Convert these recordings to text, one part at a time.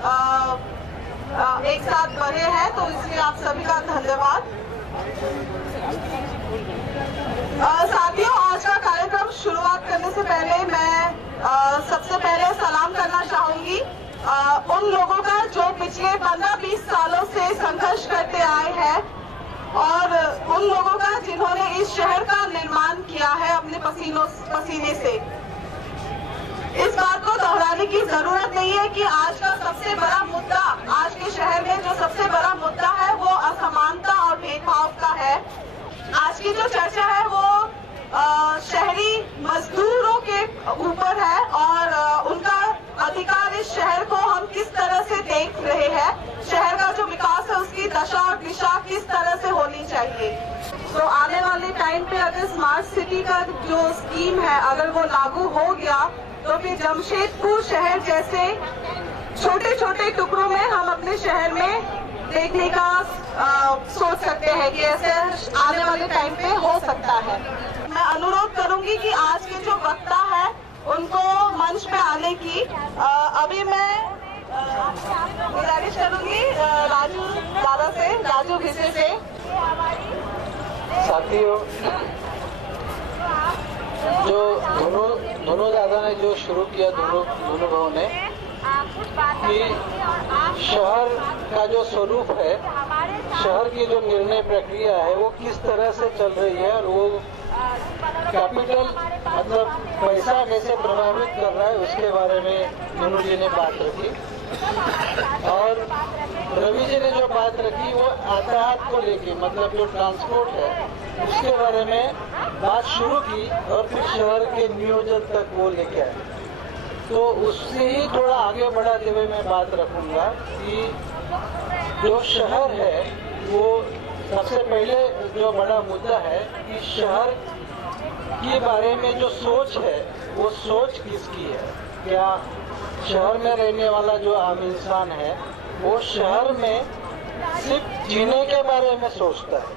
एक साथ बने हैं, तो इसलिए आप सभी का धन्यवाद। साथियों, आज का कार्यक्रम शुरुआत करने से पहले मैं सबसे पहले सलाम करना चाहूंगी उन लोगों का जो पिछले 15-20 सालों से संघर्ष करते आए हैं और उन लोगों का जिन्होंने इस शहर का निर्माण किया है अपने पसीने से। इस बात को दोहराने की जरूरत नहीं है कि आज का सबसे बड़ा मुद्दा, आज के शहर में जो सबसे बड़ा मुद्दा है वो असमानता और भेदभाव का है। आज की जो चर्चा है वो शहरी मजदूरों के ऊपर है और उनका अधिकार इस शहर को हम किस तरह से देख रहे हैं, शहर का जो विकास है उसकी दशा और दिशा किस तरह से होनी चाहिए। तो आने वाले टाइम पे अगर स्मार्ट सिटी का जो स्कीम है अगर वो लागू हो गया तो फिर जमशेदपुर शहर जैसे छोटे छोटे टुकड़ों में हम अपने शहर में देखने का सोच सकते हैं कि ऐसे आने वाले टाइम पे हो सकता है। मैं अनुरोध करूंगी कि आज के जो वक्ता है उनको मंच पे आने की अभी मैं गुजारिश करूंगी राजू दादा से, राजू भिसे से। साथियों, जो दोनों दादा ने जो शुरू किया, दोनों भाव ने, कि शहर का जो स्वरूप है, शहर की जो निर्णय प्रक्रिया है वो किस तरह से चल रही है और वो कैपिटल मतलब पैसा कैसे प्रभावित कर रहा है उसके बारे में दोनों जी ने बात रखी। और रवि जी ने जो बात रखी वो यातायात को लेके, मतलब जो ट्रांसपोर्ट है उसके बारे में बात शुरू की और फिर शहर के नियोजन तक वो लेके आए। तो उससे ही थोड़ा आगे बढ़ाते हुए मैं बात रखूंगा कि जो शहर है वो सबसे पहले जो बड़ा मुद्दा है कि शहर के बारे में जो सोच है वो सोच किसकी है। क्या शहर में रहने वाला जो आम इंसान है वो शहर में सिर्फ जीने के बारे में सोचता है,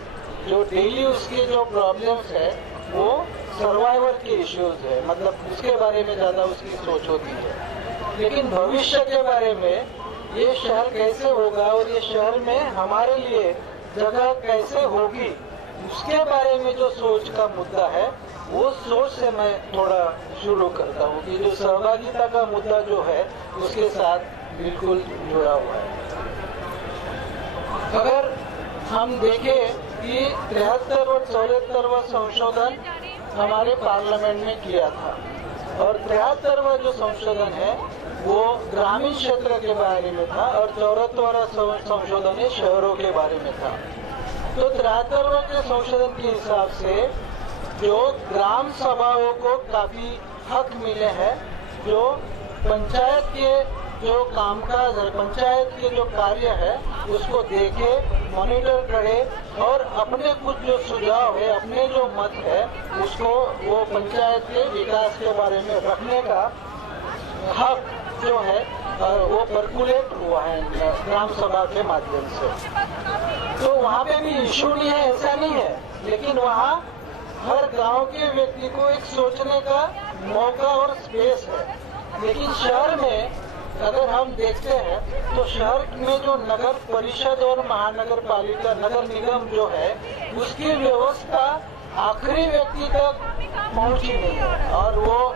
जो डेली उसके जो प्रॉब्लम्स है वो सर्वाइवल के इश्यूज है, मतलब उसके बारे में ज्यादा उसकी सोच होती है। लेकिन भविष्य के बारे में, ये शहर कैसे होगा और ये शहर में हमारे लिए जगह कैसे होगी, उसके बारे में जो सोच का मुद्दा है वो सोच से मैं थोड़ा शुरू करता हूँ कि जो सहभागिता का मुद्दा जो है उसके साथ बिल्कुल जुड़ा हुआ है। अगर हम देखें कि 73 और 74वां संशोधन हमारे पार्लियामेंट में किया था और 73वां जो संशोधन है वो ग्रामीण क्षेत्र के बारे में था और 74वां संशोधन ये शहरों के बारे में था। तो 73वां के संशोधन के हिसाब से जो ग्राम सभाओं को काफी हक मिले हैं, जो पंचायत के जो कामकाज है, पंचायत के जो कार्य है उसको देखे, मॉनिटर करे और अपने कुछ जो सुझाव है, अपने जो मत है उसको वो पंचायत के विकास के बारे में रखने का हक जो है वो पर्कुलेट हुआ है ग्राम सभा के माध्यम से। तो वहाँ पे भी इशू नहीं है, ऐसा नहीं है, लेकिन वहाँ हर गांव के व्यक्ति को एक सोचने का मौका और स्पेस है। लेकिन शहर में अगर हम देखते हैं तो शहर में जो नगर परिषद और महानगर पालिका, नगर निगम जो है उसकी व्यवस्था आखिरी व्यक्ति तक पहुंची नहीं है और वो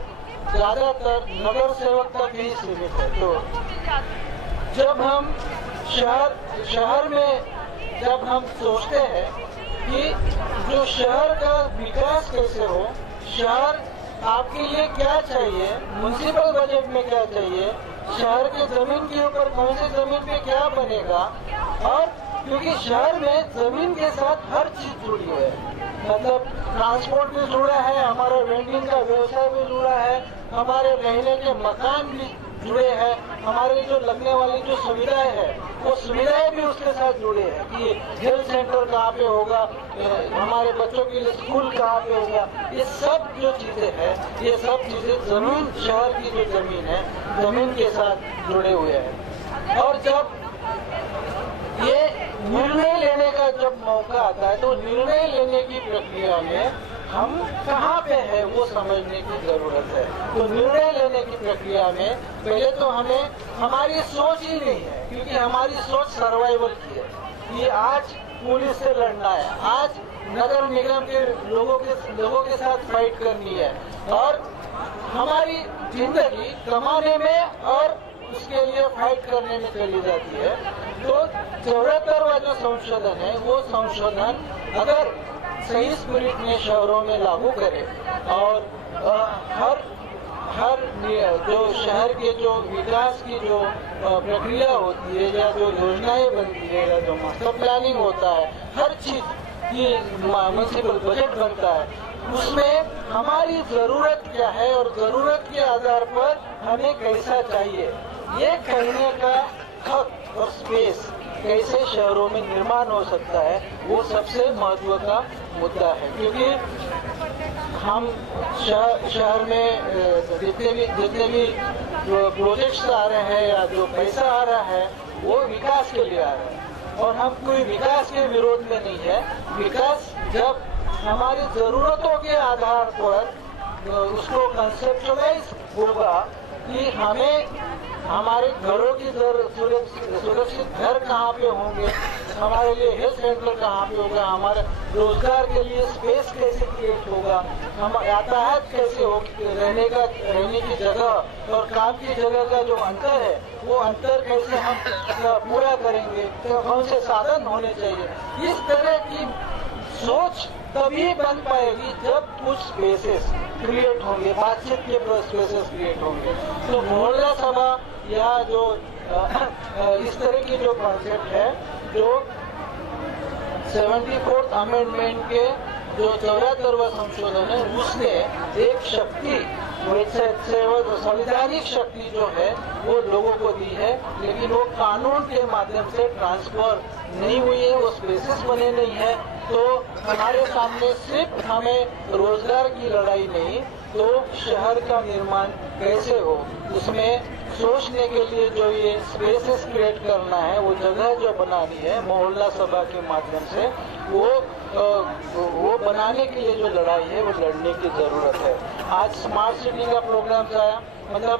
ज्यादातर नगर सेवक तक ही सीमित है। तो जब हम शहर में जब हम सोचते हैं कि जो शहर का विकास कैसे हो, शहर आपके लिए क्या चाहिए, म्युनिसिपल बजट में क्या चाहिए, शहर के जमीन के ऊपर कौन सी जमीन पे क्या बनेगा, और क्योंकि शहर में जमीन के साथ हर चीज जुड़ी है, मतलब ट्रांसपोर्ट भी जुड़ा है, हमारा वेंडिंग का व्यवसाय भी जुड़ा है, हमारे रहने के मकान भी जुड़े हैं, हमारे जो लगने वाली जो सुविधाएं है वो सुविधाएं भी उसके साथ जुड़े हैं कि हेल्थ सेंटर कहाँ पे होगा, हमारे बच्चों के लिए स्कूल कहाँ पे होगा, ये सब जो चीजें हैं ये सब चीजें जमीन, शहर की जो जमीन है जमीन के साथ जुड़े हुए हैं। और जब ये निर्णय लेने का जब मौका आता है तो निर्णय लेने की प्रक्रिया में हम कहाँ पे है वो समझने की जरूरत है। तो निर्णय लेने की प्रक्रिया में पहले तो हमें हमारी सोच ही नहीं है, क्योंकि हमारी सोच सर्वाइवल की है कि आज पुलिस से लड़ना है, आज नगर निगम के लोगों के साथ फाइट करनी है और हमारी जिंदगी कमाने में और उसके लिए फाइट करने में चली जाती है। तो 74वां जो संशोधन है वो संशोधन अगर सही स्पिरिट में शहरों में लागू करे और हर जो शहर के जो विकास की जो प्रक्रिया होती है या जो योजनाएं बनती है या जो मास्टर प्लानिंग होता है, हर चीज की म्युनिसिपल बजट बनता है, उसमें हमारी जरूरत क्या है और जरूरत के आधार पर हमें कैसा चाहिए, ये कहने का हक और स्पेस कैसे शहरों में निर्माण हो सकता है, वो सबसे महत्व का मुद्दा है। क्योंकि हम शहर में जितने भी प्रोजेक्ट्स आ रहे हैं या जो पैसा आ रहा है वो विकास के लिए आ रहा है और हम कोई विकास के विरोध में नहीं है। विकास जब हमारी जरूरतों के आधार पर उसको कंसेप्चुअलाइज होगा कि हमें हमारे घरों की सुरक्षित घर कहाँ पे होंगे, हमारे लिए हेल्थ सेंटर कहाँ पे होगा, हमारे रोजगार के लिए स्पेस कैसे क्रिएट होगा, हम यातायात कैसे हो, रहने की जगह और काम की जगह का जो अंतर है वो अंतर कैसे हम पूरा करेंगे, तो कौन से साधन होने चाहिए, इस तरह की सोच तभी बन पाएगी जब कुछ स्पेसेस क्रिएट होंगे, बातचीत के स्पेसेस क्रिएट होंगे। तो मोहल्ला सभा या जो इस तरह की जो कॉन्सेप्ट है, जो 74th अमेंडमेंट के जो 74वां संशोधन है उसने एक शक्ति, संवैधानिक शक्ति जो है वो लोगों को दी है, लेकिन वो कानून के माध्यम से ट्रांसफर नहीं हुई है, वो स्पेसेस बने नहीं है। तो हमारे सामने सिर्फ हमें रोजगार की लड़ाई नहीं, तो शहर का निर्माण कैसे हो उसमें सोचने के लिए जो ये स्पेसेस क्रिएट करना है, वो जगह जो बनानी है मोहल्ला सभा के माध्यम से, वो बनाने के लिए जो लड़ाई है वो लड़ने की जरूरत है। आज स्मार्ट सिटी का प्रोग्राम आया, मतलब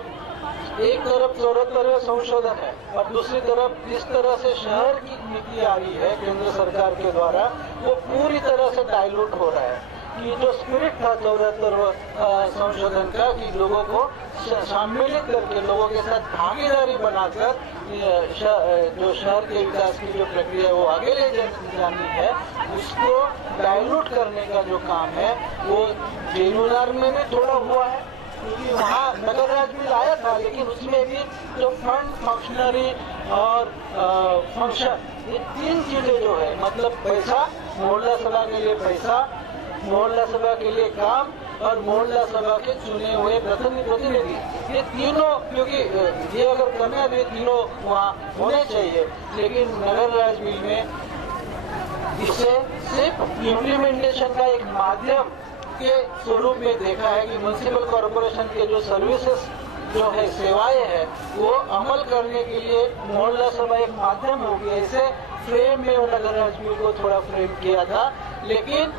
एक तरफ 74वें संशोधन है और दूसरी तरफ जिस तरह से शहर की नीति आ रही है केंद्र सरकार के द्वारा, वो पूरी तरह से डाइल्यूट हो रहा है कि जो स्पिरिट था 74वां संशोधन का कि लोगों को सम्मिलित करके लोगों के साथ भागीदारी बनाकर जो शहर के विकास की जो प्रक्रिया वो आगे ले जानी है, उसको डाइल्यूट करने का जो काम है वो बेलूनार में भी थोड़ा हुआ है, क्योंकि वहाँ नगर राज बिल आया था, लेकिन उसमें भी जो फंड, फंक्शनरी और फंक्शन, ये तीन चीजें जो है, मतलब पैसा, मोहल्ला सभा के लिए पैसा, मोहल्ला सभा के लिए काम और मोहल्ला सभा के चुने हुए प्रतिनिधि, ये तीनों, क्योंकि ये अगर करना है तीनों वहाँ होने चाहिए, लेकिन नगर राज बिल में इसे सिर्फ इम्प्लीमेंटेशन का एक माध्यम के स्वरूप में देखा है कि म्युनिसिपल कॉर्पोरेशन के जो सर्विसेज जो है, सेवाएं हैं, वो अमल करने के लिए मोहल्ला सभा एक माध्यम होगी, ऐसे फ्रेम में नगर राज बिल को थोड़ा फ्रेम किया था। लेकिन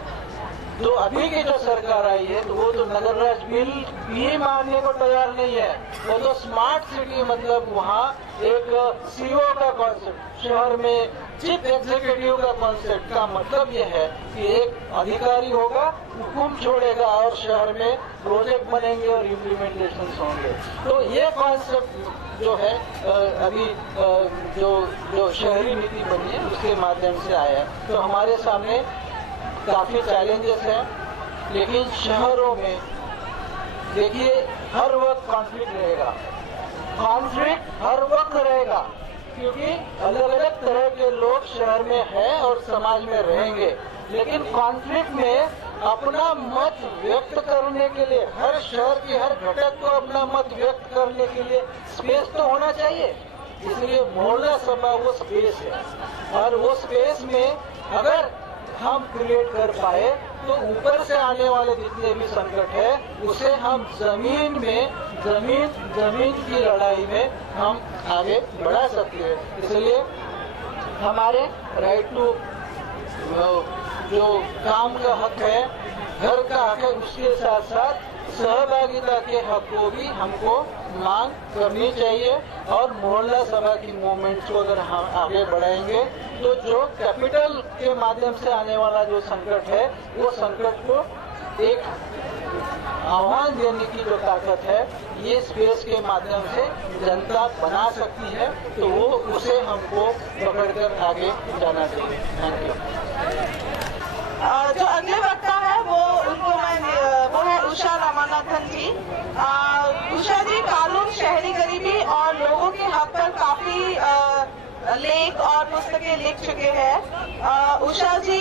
जो अभी की जो सरकार आई है, तो वो तो नगर राज बिल भी मानने को तैयार नहीं है, वो तो स्मार्ट सिटी, मतलब वहाँ एक सीओ का कॉन्सेप्ट, शहर में चीफ एग्जीक्यूटिव का कॉन्सेप्ट का मतलब ये है कि एक अधिकारी होगा, हुकुम छोड़ेगा और शहर में प्रोजेक्ट बनेंगे और इम्प्लीमेंटेशन होंगे। तो ये कॉन्सेप्ट जो है अभी जो शहरी नीति बनी है उसके माध्यम से आया है। तो हमारे सामने काफी चैलेंजेस हैं, लेकिन शहरों में देखिए हर वक्त कॉन्फ्लिक्ट रहेगा, कॉन्फ्लिक्ट हर वक्त रहेगा, क्योंकि अलग अलग तरह के लोग शहर में हैं और समाज में रहेंगे, लेकिन कॉन्फ्लिक्ट में अपना मत व्यक्त करने के लिए हर शहर के हर घटक को अपना मत व्यक्त करने के लिए स्पेस तो होना चाहिए। इसलिए मोहल्ला सभा वो स्पेस है, और वो स्पेस में अगर हम क्रिएट कर पाए तो ऊपर से आने वाले जितने भी संकट है उसे हम जमीन की लड़ाई में हम आगे बढ़ा सकते हैं। इसलिए हमारे राइट टू जो काम का हक है, घर का हक है, उसके साथ साथ सहभागिता के हक को भी हमको मांग करनी चाहिए और मोहल्ला सभा की मूवमेंट्स को अगर हम आगे बढ़ाएंगे तो जो कैपिटल के माध्यम से आने वाला जो संकट है वो संकट को एक आह्वान देने की जो ताकत है ये स्पेस के माध्यम से जनता बना सकती है, तो वो उसे हमको पकड़कर आगे जाना चाहिए। Thank you. जो अगले वक्ता है वो है उषा रामानाथन जी। उषा जी कानून, शहरी गरीबी और लोगों के हक पर काफी लेख और पुस्तकें लिख चुके हैं। उषा जी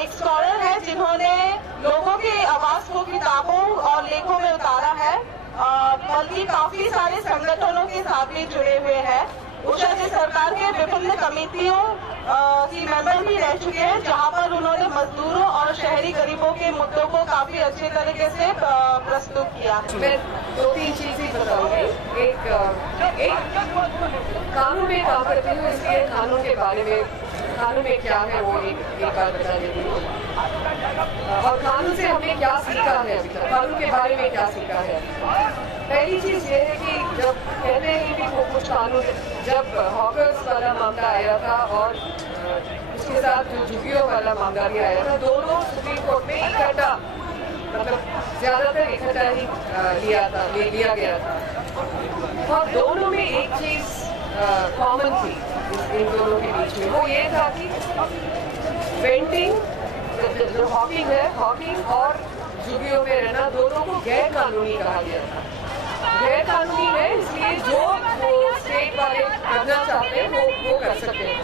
एक स्कॉलर है जिन्होंने लोगों के आवाज को किताबों और लेखों में उतारा है, बल्कि काफी सारे संगठनों के साथ भी जुड़े हुए हैं। उषा जी सरकार के विभिन्न कमेटियों की मेंबर भी रह चुके हैं, जहां पर उन्होंने मजदूरों और शहरी गरीबों के मुद्दों को काफी अच्छे तरीके से प्रस्तुत किया। मैं 2-3 चीजें बताऊंगी। एक कानून में काम करती हूँ, इसलिए कानून के बारे में, कानून में क्या है वो एक बार बता देती हूँ, और कानून से हमने क्या सीखा है अभी तक, कानून के बारे में क्या सीखा है। पहली चीज ये है कि जब कहते हैं कि वो कुछ कानून, जब हॉकर्स वाला मामला आया था और उसके साथ जो झुग्गियों वाला मामला भी आया था, दोनों सुप्रीम कोर्ट में इकट्ठा, मतलब ज्यादातर इकट्ठा ही लिया गया था, और दोनों में एक चीज कॉमन थी इन दोनों के बीच में, वो ये था कि वेंडिंग, जो हॉकिंग है, हॉकिंग और झुग्गियों में रहना, दोनों को गैर कानूनी कहा गया था। गैर कानूनी है, इसलिए जो वो स्टेट वाले करना चाहते हैं वो कर सकते हैं।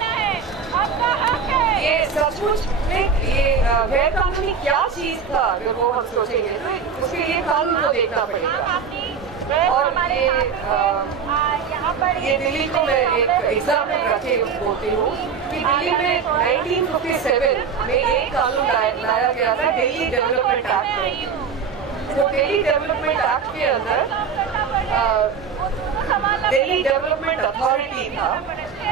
ये सचमुच में ये गैर कानूनी क्या चीज था, अगर वो हम सोचेंगे तो उसके लिए कानून को देखना पड़ेगा। और ये दिल्ली को मैं एक एग्जाम्पल रखे बोलती हूँ कि दिल्ली में 1957 में एक कानून लाया गया था, दिल्ली डेवलपमेंट एक्ट में। तो दिल्ली डेवलपमेंट एक्ट के अंदर दिल्ली डेवलपमेंट अथॉरिटी था,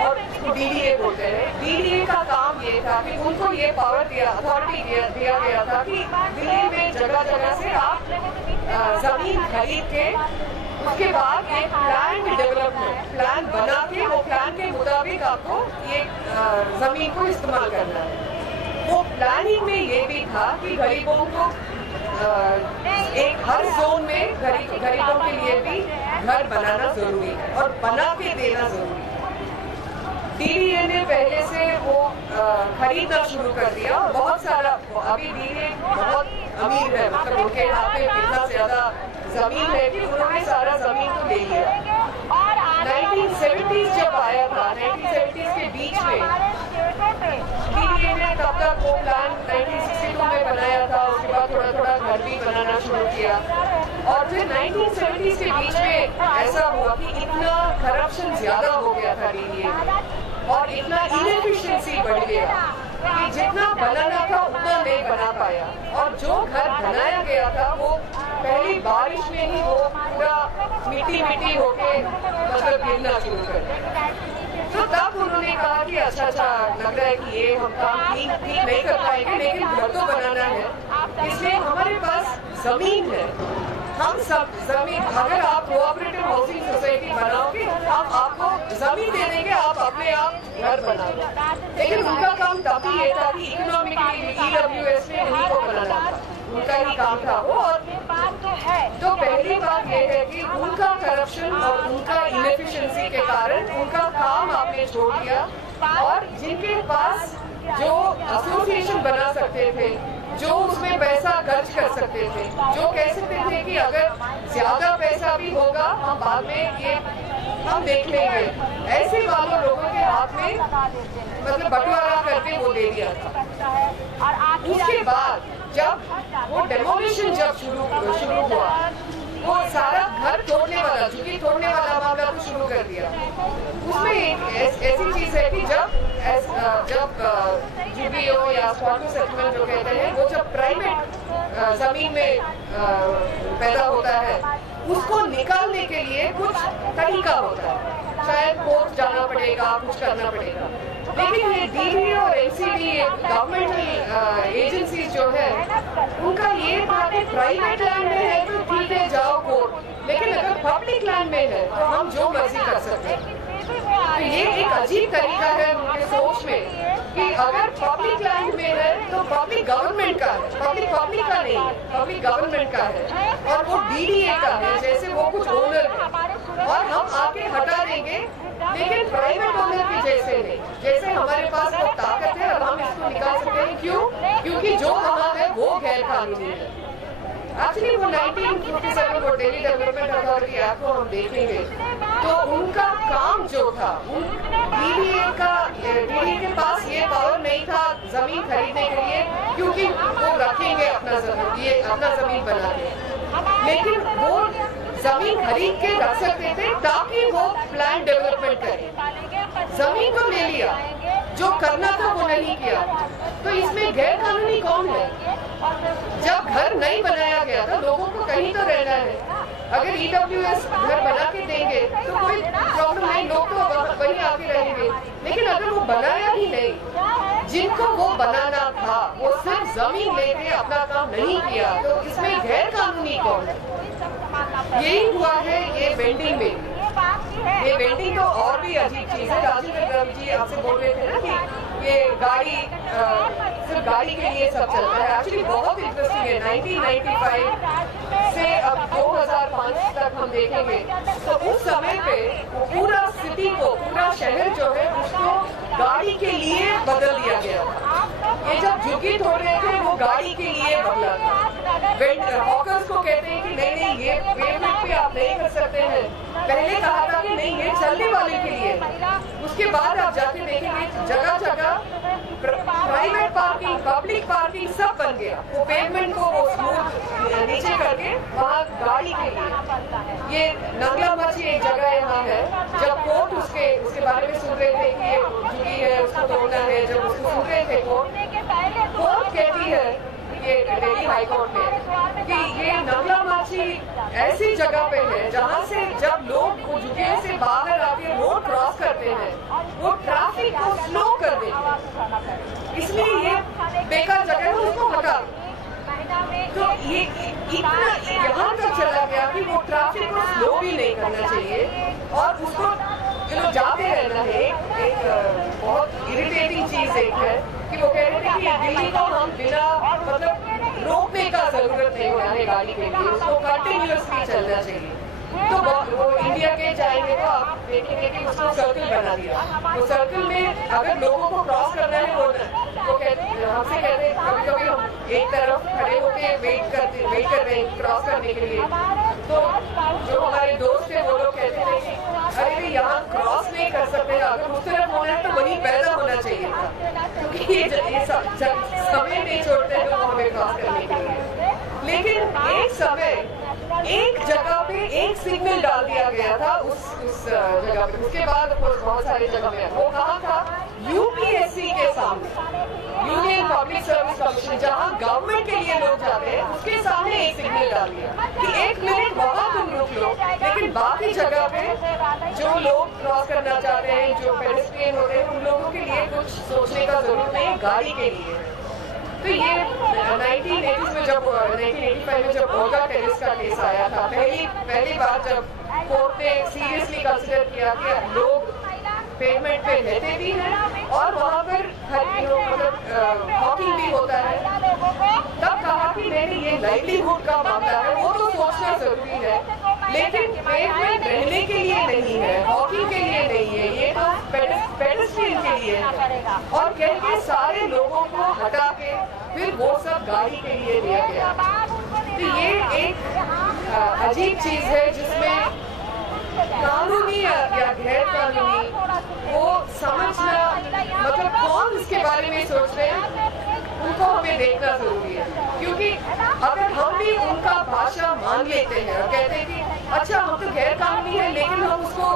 और उसको DDA बोलते हैं। DDA का काम ये था कि उनको ये पावर अथॉरिटी दिया गया था कि दिल्ली में जगह जगह से आप जमीन खरीद के उसके बाद एक प्लान डेवलपमेंट प्लान बना के वो प्लान के मुताबिक आपको ये जमीन को इस्तेमाल करना है। वो प्लानिंग में ये भी था कि गरीबों को एक हर जोन में गरीबों के लिए भी घर बनाना जरूरी है और बना के देना जरूरी है। DDA ने पहले से वो खरीदना शुरू कर दिया, और बहुत सारा, अभी DDA बहुत अमीर है, मतलब उनके हाथ में इतना ज्यादा जमीन है कि उन्होंने सारा जमीन को ले लिया। 1970s जब आया था, 1970s के बीच में DDA ने तब तक वो प्लान 1962 में बनाया था, उसके बाद थोड़ा थोड़ा घर भी बनाना शुरू किया, और फिर 1970s के बीच में ऐसा हुआ कि इतना करप्शन ज्यादा हो गया था DDA में, और इतना इनएफिशिएंसी बढ़ गया कि जितना बनाना था उतना नहीं बना पाया, और जो घर बनाया गया था वो पहली बारिश में ही वो पूरा मिट्टी होके मतलब गिरना शुरू कर दिया। तो तब उन्होंने कहा कि अच्छा लग रहा है कि ये हम काम ठीक नहीं कर पाएंगे, लेकिन घर तो बनाना है, इसलिए हमारे पास जमीन है, हम सब जमीन, अगर आप कोऑपरेटिव हाउसिंग सोसाइटी बनाओगे, हम आपको जमीन दे देंगे, आप अपने आप घर बनाओगे। लेकिन उनका काम तभी ये था कि इकोनॉमिकली EWS में नहीं को बनाना था, उनका ही काम था वो। और तो पहली बात ये है कि उनका करप्शन और उनका इनएफिशिएंसी के कारण उनका काम आपने छोड़ दिया, और जिनके पास जो एसोसिएशन बना सकते थे, जो उसमें पैसा खर्च कर सकते थे, जो कह सकते थे कि अगर ज्यादा पैसा भी होगा हम बाद में ये हम देख लेंगे, ऐसे वालों लोगों के हाथ में मतलब बंटवारा करके वो दे दिया था। उसके बाद जब वो डेमोलिशन जब शुरू हुआ, वो सारा घर तोड़ने वाला, झुग्गी तोड़ने वाला मामला को शुरू कर दिया। उसमें एक ऐसी चीज है कि जब झुग्गियों या स्क्वाटर सेटलमेंट जो कहते हैं, वो जब प्राइवेट जमीन में पैदा होता है, उसको निकालने के लिए कुछ तरीका होता है, शायद कोर्ट जाना पड़ेगा, कुछ करना पड़ेगा। लेकिन ये डीडी और एनसीडी गवर्नमेंटल एजेंसीज जो है उनका ये था कि प्राइवेट लैंड में है तो ठीक है जाओ कोर्ट, लेकिन अगर पब्लिक लैंड में है तो हम जो मर्जी कर सकते हैं। तो ये एक अजीब तरीका है उनके सोच में कि अगर पब्लिक लैंड में है तो पब्लिक गवर्नमेंट का है, पब्लिक का नहीं है, पब्लिक गवर्नमेंट का है और वो डीडीए का है, जैसे वो कुछ ओनर है और हम आके हटा देंगे, लेकिन प्राइवेट ओनर के जैसे नहीं, जैसे हमारे पास वो ताकत है और हम इसको निकाल सकते हैं। क्यों? क्योंकि जो वहाँ है वो गैर कानूनी है। एक्चुअली वो 1957 को दिल्ली डेवलपमेंट अथॉरिटी एक्ट को हम देखेंगे तो उनका काम जो था, डीडीए के पास ये पावर नहीं था जमीन खरीदने के लिए, क्योंकि वो रखेंगे अपना जमीन बना के, लेकिन वो जमीन खरीद के रख सकते थे ताकि वो प्लान डेवलपमेंट करे। जमीन तो ले लिया, जो करना था वो नहीं किया, तो इसमें गैर कानूनी कौन है? जब घर नहीं बनाया गया था, लोगों को कहीं तो रहना है। अगर ईडब्ल्यूएस घर बना के देंगे तो कोई प्रॉब्लम नहीं, लोग तो वहीं आके रहेंगे, लेकिन अगर वो बनाया ही नहीं, जिनको वो बनाना था वो सिर्फ जमीन लेके अपना काम नहीं किया, तो इसमें गैर कानूनी कौन है? यही हुआ है ये वेंडिंग में। ये वेंडिंग तो और भी अजीब चीज है। राजेंद्र जी आपसे बोल रहे थे ना कि ये गाड़ी सिर्फ गाड़ी के लिए सब चलता है। एक्चुअली बहुत इंटरेस्टिंग है। 1995 से अब 2005 तक हम देखेंगे तो उस समय पे पूरा सिटी को, पूरा शहर जो है उसको गाड़ी के लिए बदल दिया गया था। ये जब झुग्गी तोड़ रहे थे वो गाड़ी के लिए बदला था। हॉकर्स को कहते हैं कि नहीं ये पेमेंट पे आप नहीं कर सकते हैं। पहले कहा था कि नहीं ये चलने वाले के लिए, उसके बाद आप जाके देखेंगे जगह जगह प्राइवेट पार्किंग, पब्लिक पार्किंग सब बन गया। वो पेमेंट को वो स्मूथ नीचे करके वहाँ गाड़ी के लिए। ये नंगला मची एक जगह यहाँ है, जब कोर्ट उसके बारे में सुन रहे थे कि ये झुग्गी है उसको तोड़ना है, जब उसको सुन रहे थे कोर्ट कहती है ये दिल्ली हाई कोर्ट में कि ये नंगला माची ऐसी जगह पे है जहाँ से जब लोग झुग्गी से बाहर आके रोड क्रॉस करते हैं वो ट्रैफिक को स्लो कर देते, इसलिए ये बेकार जगह है, उसको हटा। तो ये इतना यहाँ तक चला गया कि वो ट्रैफिक को स्लो भी नहीं करना चाहिए और उसको जाते रहना है। एक बहुत इरिटेटिंग चीज एक है कि वो कह रहे थे कि दिल्ली को हम बिना मतलब रोकने का जरूरत नहीं होना है गाड़ी के लिए, उसको कंटिन्यूअसली चलना चाहिए। तो वो इंडिया के जाएंगे तो आप देखेंगे कि उसको सर्कल बना दिया। तो सर्कल में अगर लोगों को क्रॉस करना है वो हमसे कहते हैं, कभी कभी हम एक तरफ खड़े होकर वेट कर रहे हैं क्रॉस करने के लिए, तो जो हमारे दोस्त थे वो लोग कहते थे कि अरे यहाँ क्रॉस नहीं कर सकते, अगर उस तरफ होना है तो वहीं पैदा होना चाहिए था, क्योंकि ये समय नहीं छोड़ते लोग हमें क्रॉस करने के लिए। लेकिन एक समय एक जगह पे एक सिग्नल डाल दिया गया था उस जगह पे, उसके बाद बहुत सारे जगह में वो कहाँ था? यूपीएससी के सामने, यूनियन पब्लिक सर्विस कमीशन, जहाँ गवर्नमेंट के लिए लोग जाते हैं उसके सामने एक सिग्नल डाल दिया कि 1 मिनट वहाँ तुम रुक लो, लेकिन बाकी जगह पे जो लोग क्रॉस करना चाहते हैं, जो पेडेस्ट्रियन होते हैं, उन लोगों के लिए कुछ सोचने का जरूरत नहीं, गाड़ी के लिए। तो ये 1980 में जब 1985 में जब ओगा टेरेस का केस आया था, पहली बार जब कोर्ट ने सीरियसली कंसिडर किया कि लोग पेमेंट पे रहते भी हैं और वहाँ पर मतलब हॉकिंग भी होता है, तब कहा कि नहीं ये लाइवलीहुड का मामला है, वो तो सोचना जरूरी है, लेकिन पेमेंट रहने के लिए नहीं है, हॉकिंग के लिए नहीं है, ये तो पेडेस्ट्रियन के लिए है। और कह के सारे लोगों को हटा के फिर वो सब गाड़ी के लिए दिया गया। तो ये एक अजीब चीज है जिसमें कानूनी या गैर कानूनी वो समझना, मतलब कौन इसके बारे में सोच रहे हैं उनको हमें देखना जरूरी है। क्योंकि अगर हम भी उनका भाषा मान लेते हैं और कहते हैं कि अच्छा हम तो गैर कानूनी है, लेकिन हम उसको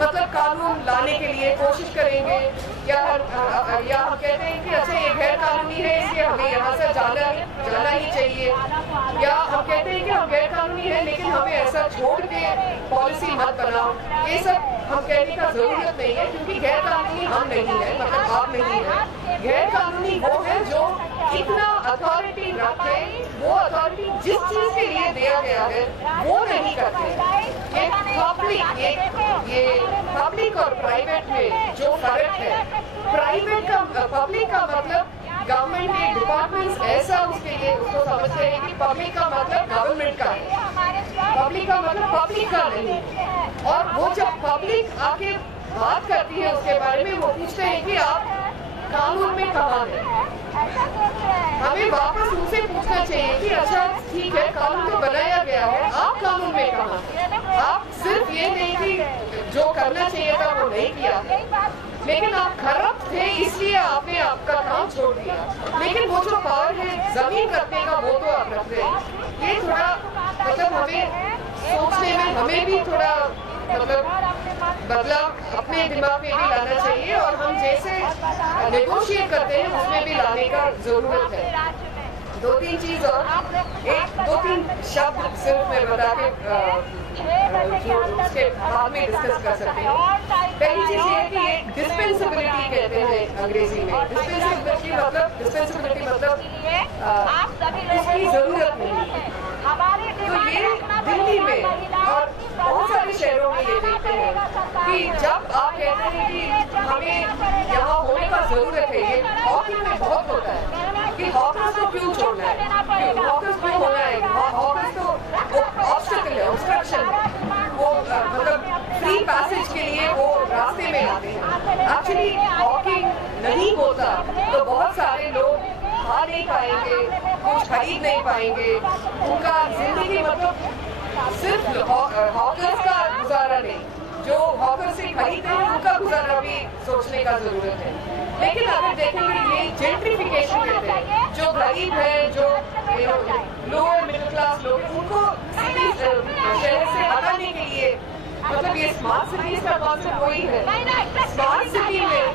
मतलब कानून लाने के लिए कोशिश करेंगे, या हम कहते हैं कि अच्छा ये गैर कानूनी है इसलिए हमें यहाँ से जाना ही चाहिए, या हम कहते हैं कि हम गैर कानूनी है लेकिन हमें ऐसा छोड़ के पॉलिसी मत बनाओ। ये सब हम कहने का जरूरत नहीं है, क्योंकि गैर कानूनी हम नहीं है, मतलब आप नहीं है। गैर कानूनी वो है जो इतना अथॉरिटी रखे, वो अथॉरिटी जिस चीज के लिए दिया गया है वो नहीं करते। ये पब्लिक और प्राइवेट में जो फर्क है, पब्लिक का मतलब गवर्नमेंट के डिपार्टमेंट्स ऐसा उसके लिए उसको समझते हैं कि पब्लिक का मतलब गवर्नमेंट का है, पब्लिक का मतलब पब्लिक का नहीं। और वो जब पब्लिक आके बात करती है उसके बारे में, वो पूछते हैं कि आप कानून में कहाँ है। हमें वापस उनसे पूछना चाहिए कि अच्छा ठीक है कानून तो बनाया गया है, आप कानून में कहाँ हैं? आप सिर्फ ये नहीं कि जो करना चाहिए था वो नहीं किया, लेकिन आप करप्ट थे इसलिए आपने आपका काम छोड़ दिया, लेकिन वो जो पावर है जमीन रखने का वो तो आप रख रहे हैं। ये थोड़ा मतलब हमें सोचने में हमें भी थोड़ा मतलब बदलाव अपने दिमाग में भी लाना चाहिए, और हम जैसे नेगोशिएट करते हैं उसमें भी लाने का जरूरत है। दो तीन चीज और दो तीन शब्द सिर्फ मैं बता के जो उसके बाद में डिस्कस कर सकते हैं। पहली चीज ये है कि ये डिस्पेंसिबिलिटी कहते हैं अंग्रेजी में। डिस्पेंसिबिलिटी मतलब इसकी जरूरत नहीं है। तो ये दिल्ली में और बहुत सारे शहरों में ये देखते हैं कि जब आप कहते हैं कि हमें यहाँ होने का जरूरत है, ये हॉकी में बहुत होता है कि हॉकर्स को क्यों छोड़ना है, हॉकर्स क्यों होना है, हॉकर्स तो ऑब्स्टेकल है, ऑब्स्ट्रक्शन है, वो मतलब फ्री पैसेज के लिए वो रास्ते में आते हैं। एक्चुअली हॉकी नहीं होता तो बहुत सारे लोग खा नहीं पाएंगे, कुछ खरीद नहीं पाएंगे, उनका जिंदगी मतलब सिर्फ हॉकर्स का गुजारा नहीं, जो हॉकर से खरीदते हैं उनका गुजारा भी सोचने का जरूरत है। लेकिन अगर देखेंगे ये जेंट्रिफिकेशन कहते हैं, जो गरीब है, जो लोअर मिडिल क्लास लोग, उनको सिटी शहर से हटाने के लिए मतलब ये स्मार्ट सिटीज का कॉन्सेप्ट वही है। स्मार्ट सिटी में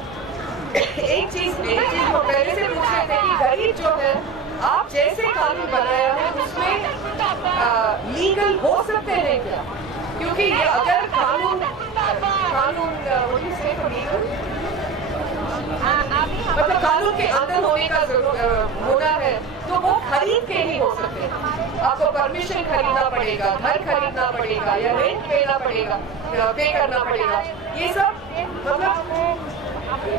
एक चीज को पहले से पूछ रहे थे कि गरीब जो है आप जैसे कानून बनाया है उसमें लीगल हो सकते हैं क्या? क्योंकि ये अगर कानून मतलब कानून के अंदर होने का होना है तो वो खरीद के ही हो सकते हैं। आपको परमिशन खरीदना पड़ेगा, घर खरीदना पड़ेगा, या रेंट देना पड़ेगा, पे करना पड़ेगा। ये सब मतलब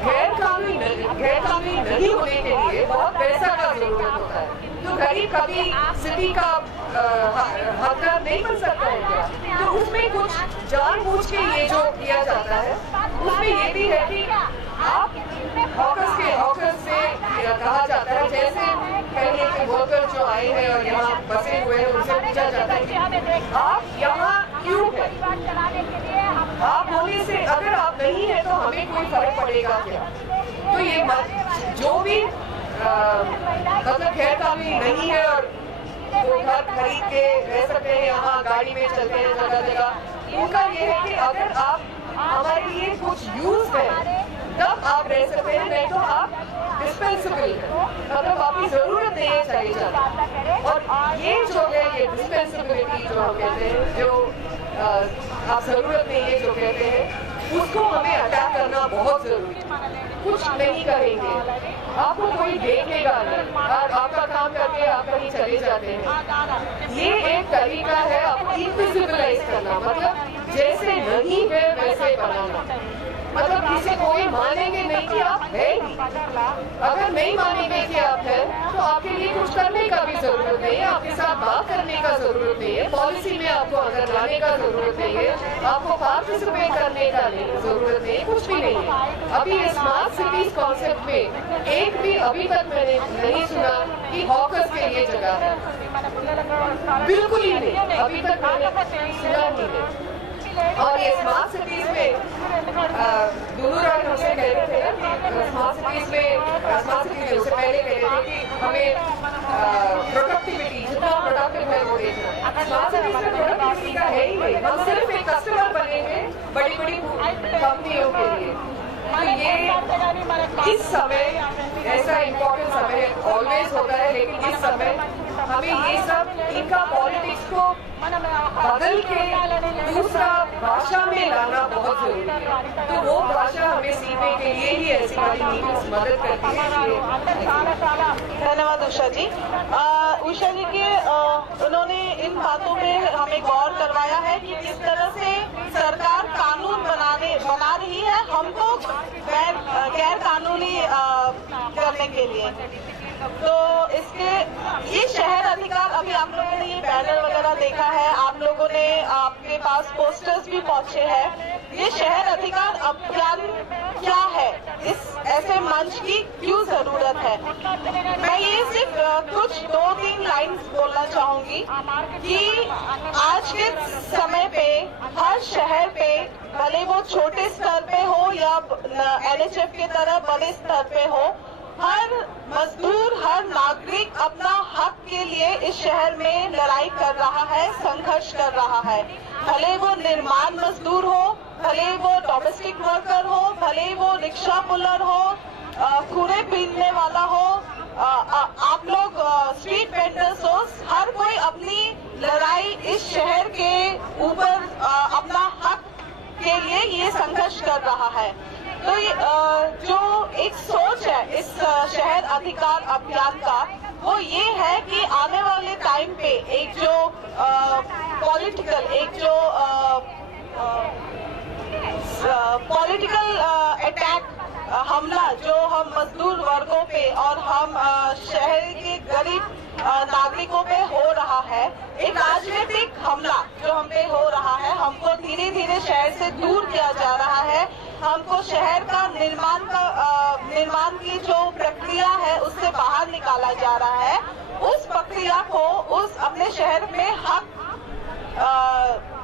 गैर कानूनी नहीं होने के लिए बहुत पैसा का जरूरत होता है। तो गरीब कभी सिटी का हकदार नहीं बन सकता है क्या? तो उसमें कुछ जानबूझ के ये जो किया जाता है उसमें ये भी है कि आप हॉकर्स से कहा जाता है, जैसे पहले के वर्कर जो आए हैं और यहाँ बसे हुए हैं उनसे पूछा जाता है कि आप यहाँ क्यों है? आप होने से अगर आप नहीं है तो हमें कोई फर्क पड़ेगा क्या? तो ये जो भी मतलब गैर कानूनी नहीं है और वो घर खरीद के रह सकते हैं, यहाँ गाड़ी में चलते हैं जगह जगह, उनका ये है कि अगर आप हमारे लिए कुछ यूज है तब आप रह सकते हैं, नहीं तो आप डिस्पेंसिबल है, मतलब आपकी जरूरत नहीं है चले जाए। और ये जो है ये डिस्पेंसिबिलिटी जो हम कहते हैं, जो आप जरूरत नहीं है जो कहते हैं, उसको हमें अटैक करना बहुत जरूरी है। कुछ नहीं करेंगे, आपको कोई देखेगा नहीं और आपका काम करके आप कहीं चले जाते हैं। ये एक तरीका है आपको इनविजिबलाइज करना, मतलब जैसे नहीं है वैसे बनाना, मतलब किसी कोई मानेंगे नहीं कि आप है ही। अगर नहीं मानेंगे कि आप है तो आपके लिए कुछ करने का भी जरूरत नहीं है, आपके साथ बात करने का जरूरत नहीं है, पॉलिसी में आपको अंदर लाने का जरूरत नहीं है, आपको पार्टिसिपेट करने का जरूरत नहीं है, कुछ भी नहीं है। अभी स्मार्ट सिटीज कॉन्सेप्ट में एक भी अभी तक मैंने नहीं सुना कि हॉकर्स के लिए जगह है, बिल्कुल ही नहीं, अभी तक मैंने सुना ही नहीं। और ये स्मार्ट सिटीज में दोनों रात हमसे कह रहे थे ना, स्मार्ट सिटीज उससे पहले कह रहे थे कि हमें प्रोडक्टिविटी जितना प्रोडक्टिव है वो देखना। स्मार्ट सिटीज में प्रोडक्टिविटी का है ही नहीं, हम सिर्फ एक कस्टमर बनेंगे बड़ी बड़ी कंपनियों के लिए। तो ये इस समय ऐसा इम्पोर्टेंट समय ऑलवेज होता है, लेकिन इस समय हमें ये सब इनका पॉलिटिक्स को बदल के दूसरा भाषा में लाना बहुत जरूरी है। तो वो भाषा हमें सीखने के लिए ही ऐसी वाली मीटिंग्स मदद करती है। धन्यवाद उषा जी। उषा जी के उन्होंने इन बातों पे हमें गौर करवाया है कि किस तरह से सरकार कानून बना रही है हमको गैर कानूनी करने के लिए। तो इसके ये शहर अधिकार, अभी आप लोगों ने ये बैनर वगैरह देखा है, आप लोगों ने आपके पास पोस्टर्स भी पहुंचे हैं। ये शहर अधिकार अभियान क्या है, इस ऐसे मंच की क्यों जरूरत है? मैं ये सिर्फ कुछ 2-3 लाइन्स बोलना चाहूंगी कि आज के समय पे हर शहर पे, भले वो छोटे स्तर पे हो या NHF के तरह बड़े स्तर पे हो, हर मजदूर, हर नागरिक अपना हक के लिए इस शहर में लड़ाई कर रहा है, संघर्ष कर रहा है। भले वो निर्माण मजदूर हो, भले वो डोमेस्टिक वर्कर हो, भले वो रिक्शा पुलर हो, कूड़े बीनने वाला हो, आप लोग स्ट्रीट वेंडर्स हो, हर कोई अपनी लड़ाई इस शहर के ऊपर अपना हक के लिए ये संघर्ष कर रहा है। तो जो एक सोच है इस शहर अधिकार अभियान का, वो ये है कि आने वाले टाइम पे एक जो पॉलिटिकल अटैक, हमला जो हम मजदूर वर्गों पे और हम शहर के गरीब नागरिकों पे हो रहा है, एक राजनीतिक हमला जो हम पे हो रहा है, हमको धीरे धीरे शहर से दूर किया जा रहा है, हमको शहर का निर्माण की जो प्रक्रिया है उससे बाहर निकाला जा रहा है। उस प्रक्रिया को, उस अपने शहर में हक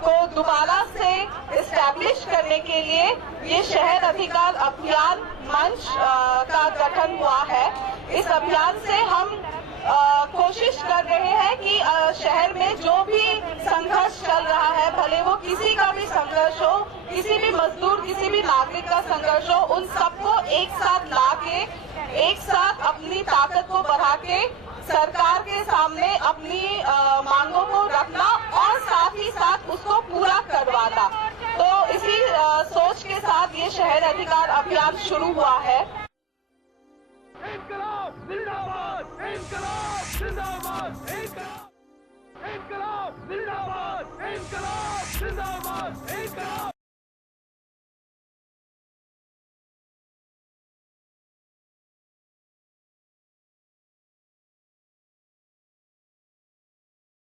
को दोबारा से इस्टेब्लिश करने के लिए ये शहर अधिकार अभियान मंच का गठन हुआ है। इस अभियान से हम कोशिश कर रहे हैं कि शहर में जो भी संघर्ष चल रहा है, भले वो किसी का भी संघर्ष हो, किसी भी मजदूर, किसी भी नागरिक का संघर्ष हो, उन सबको एक साथ ला के, एक साथ अपनी ताकत को बढ़ा के सरकार के सामने अपनी मांगों को रखना और साथ ही साथ उसको पूरा करवाना। तो इसी सोच के साथ ये शहर अधिकार अभियान शुरू हुआ है। इंकलाब जिंदाबाद, इंकलाब जिंदाबाद, इंकलाब जिंदाबाद, इंकलाब जिंदाबाद, इंकलाब